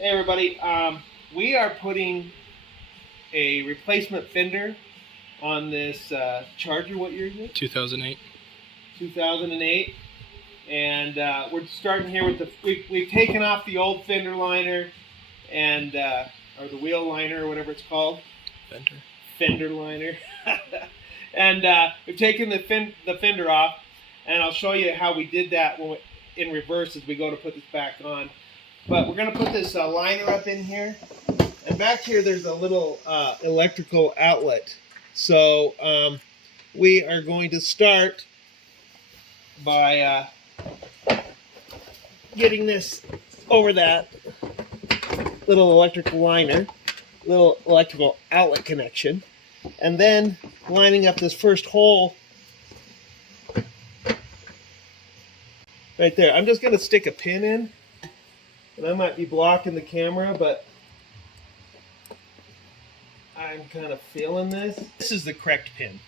Hey everybody, we are putting a replacement fender on this Charger. What year is it? 2008. 2008. And we're starting here with we've taken off the old fender liner and or the wheel liner or whatever it's called. Fender liner. And we've taken the fender off, and I'll show you how we did that in reverse as we go to put this back on. But we're going to put this liner up in here. And back here there's a little electrical outlet. So we are going to start by getting this over that little electrical liner, little electrical outlet connection, and then lining up this first hole right there. I'm just going to stick a pin in. And I might be blocking the camera, but I'm kind of feeling this. This is the correct pin.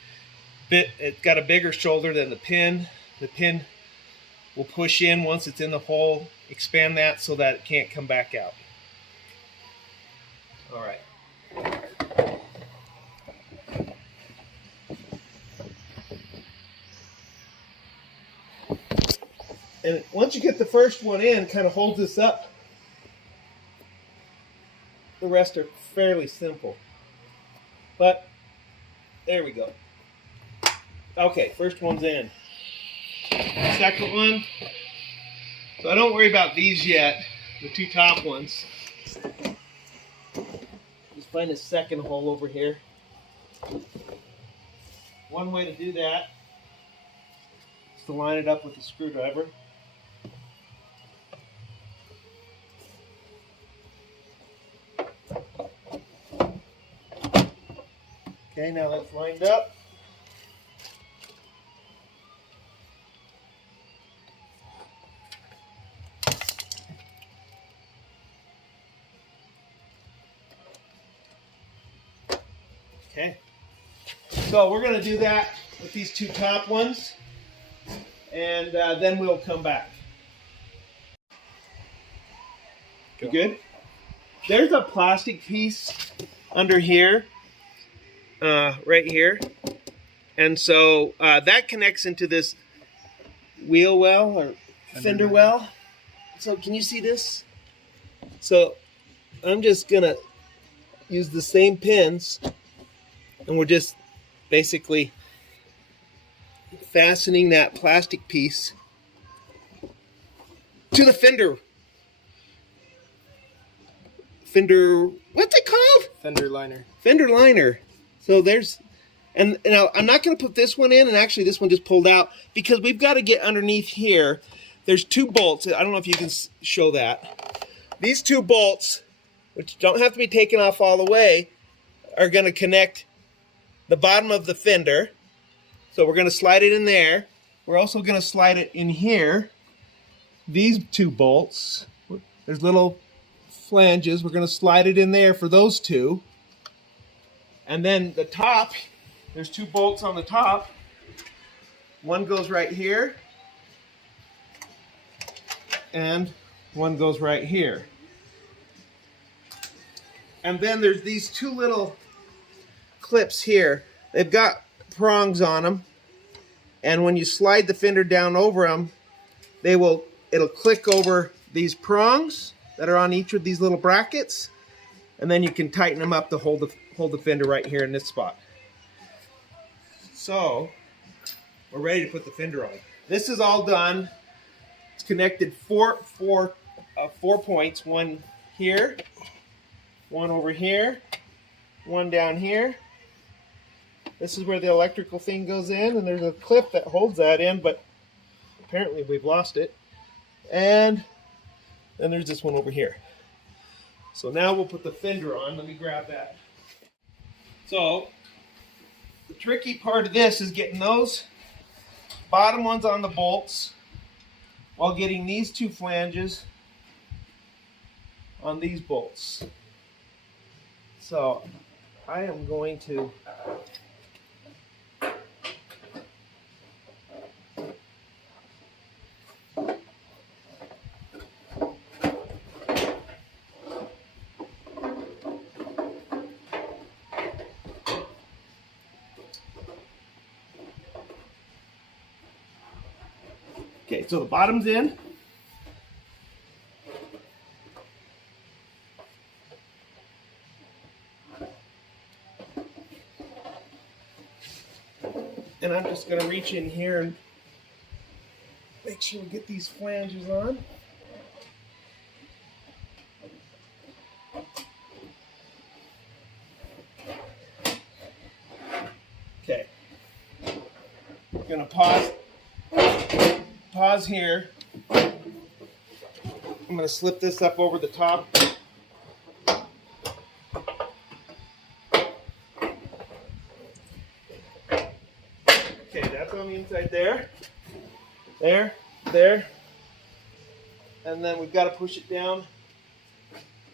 It's got a bigger shoulder than the pin. The pin will push in once it's in the hole, expand that so that it can't come back out. All right. And once you get the first one in, kind of hold this up. The rest are fairly simple. But there we go. Okay, first one's in. Second one. So I don't worry about these yet, the two top ones. Just find a second hole over here. One way to do that is to line it up with a screwdriver. Okay, now that's lined up. Okay, so we're going to do that with these two top ones, and then we'll come back. You good? There's a plastic piece under here. Right here, and so that connects into this wheel well or fender well. So can you see this? So I'm just gonna use the same pins, and we're just basically fastening that plastic piece to the fender. What's it called? Fender liner. Fender liner. So there's, and now I'm not going to put this one in, and actually this one just pulled out, because we've got to get underneath here. There's two bolts. I don't know if you can show that. These two bolts, which don't have to be taken off all the way, are going to connect the bottom of the fender. So we're going to slide it in there. We're also going to slide it in here. These two bolts, there's little flanges. We're going to slide it in there for those two. And then the top, there's two bolts on the top. One goes right here, and one goes right here. And then there's these two little clips here. They've got prongs on them, and when you slide the fender down over them, it'll click over these prongs that are on each of these little brackets, and then you can tighten them up to hold the fender right here in this spot. So we're ready to put the fender on. This is all done. It's connected four points. One here, one over here, one down here. This is where the electrical thing goes in, and there's a clip that holds that in, but apparently we've lost it. And then there's this one over here. So now we'll put the fender on. Let me grab that. So the tricky part of this is getting those bottom ones on the bolts while getting these two flanges on these bolts. So I am going to Okay, so the bottom's in. And I'm just going to reach in here and make sure we get these flanges on. Okay. We're going to pause here. I'm going to slip this up over the top. Okay, that's on the inside there. There. And then we've got to push it down.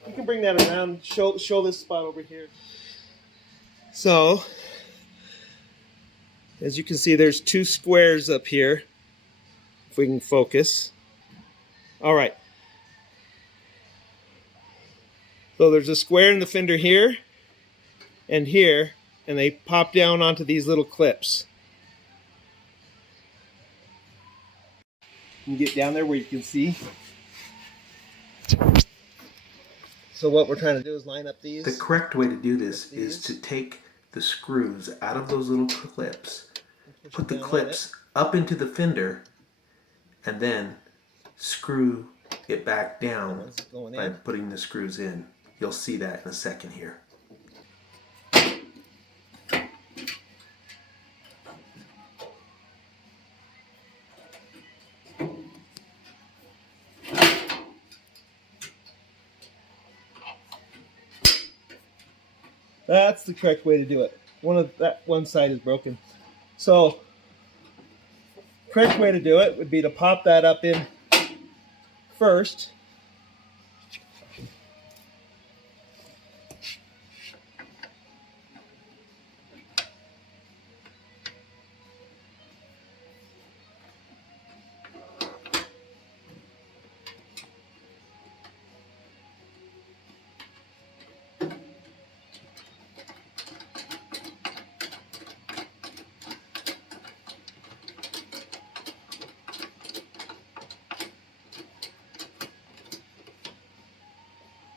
You can bring that around, show this spot over here. So, as you can see, there's two squares up here. If we can focus. All right. So there's a square in the fender here and here, and they pop down onto these little clips. You can get down there where you can see. So what we're trying to do is line up these. The correct way to do this is to take the screws out of those little clips, put the clips up into the fender, and then screw it back down by putting the screws in. You'll see that in a second here. That's the correct way to do it. One side is broken. So, correct way to do it would be to pop that up in first.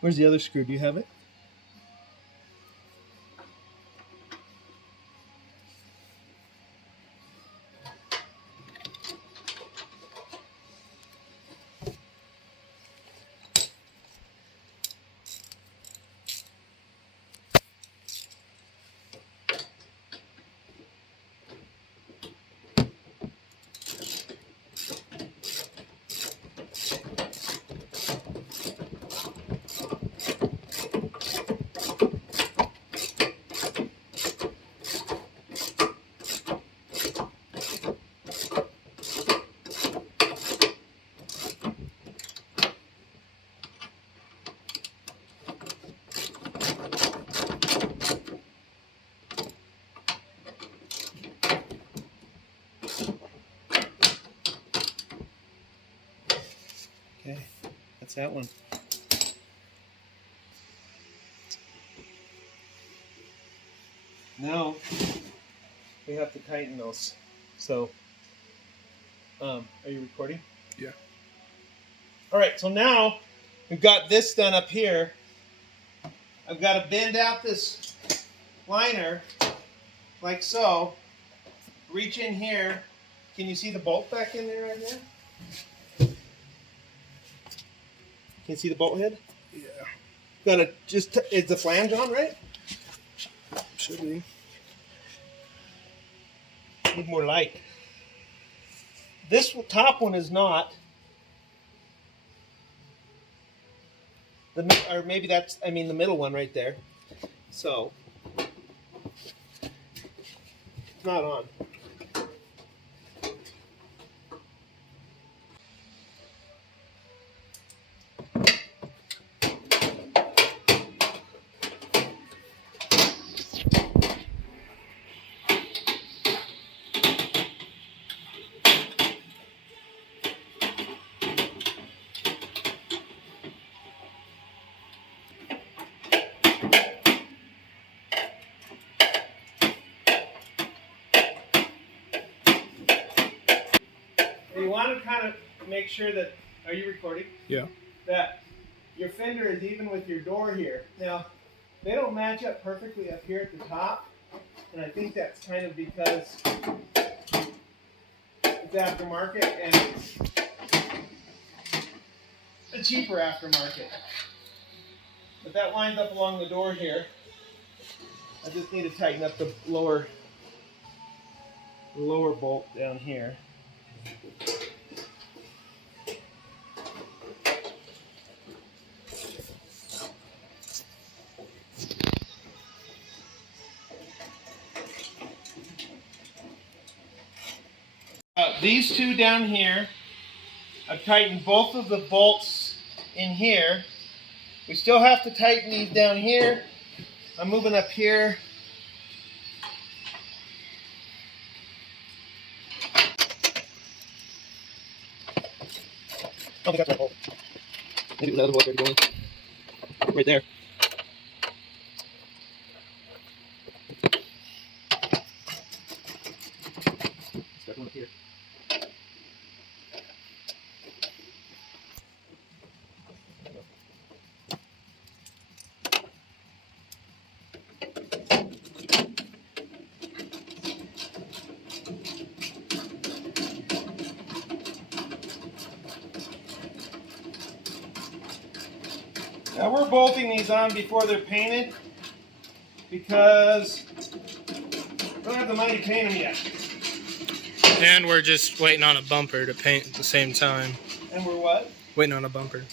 Where's the other screw? Do you have it? Okay, that's that one. Now we have to tighten those. So, are you recording? Yeah. All right, so now we've got this done up here. I've got to bend out this liner like so. Reach in here. Can you see the bolt back in there right now? Can you see the bolt head? Yeah. Gotta just, is the flange on, right? Should be. Need more light. This top one is not. Or maybe that's, I mean the middle one right there. So, it's not on. make sure that, are you recording? Yeah. That your fender is even with your door here. Now, they don't match up perfectly up here at the top, and I think that's kind of because it's aftermarket and it's a cheaper aftermarket. But that lines up along the door here. I just need to tighten up the lower bolt down here. These two down here, I've tightened both of the bolts in here. We still have to tighten these down here. I'm moving up here. I don't think that's right bolt. Maybe it was the other bolt going right there. Start going up here. Now we're bolting these on before they're painted because we don't have the money to paint them yet. And we're just waiting on a bumper to paint at the same time. And we're what? Waiting on a bumper.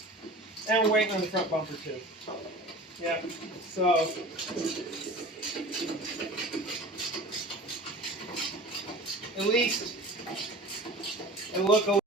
And we're waiting on the front bumper too. Yeah, so at least it'll look a